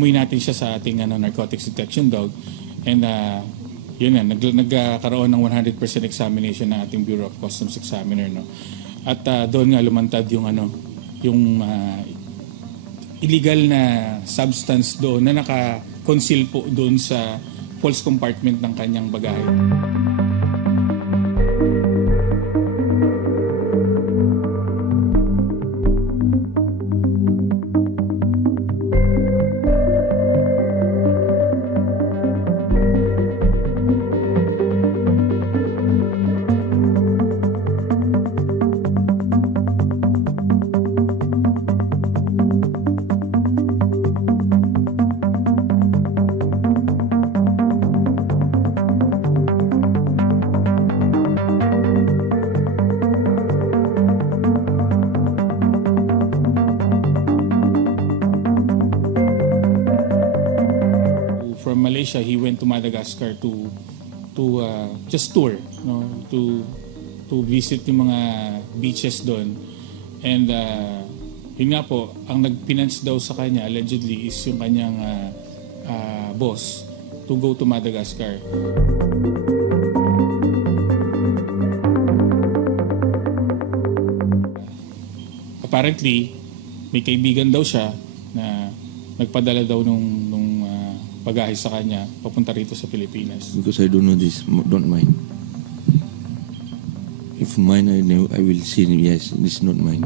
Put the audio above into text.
Inaamoy natin siya sa ating narcotics detection dog. And yun na, nagkaroon ng 100% examination ng ating Bureau of Customs Examiner. No? At doon nga lumantad yung illegal na substance doon na naka-conceal po doon sa false compartment ng kanyang bagahe. From Malaysia, he went to Madagascar to just tour, no, to visit yung mga beaches doon. And yun nga po, ang nag-finance daw sa kanya allegedly is yung kanyang boss to go to Madagascar. Apparently, may kaibigan daw siya na nagpadala daw nung bagahe sa kanya papunta rito sa Pilipinas. Because I don't know this, don't mind. If mine, I will see, yes, this is not mine.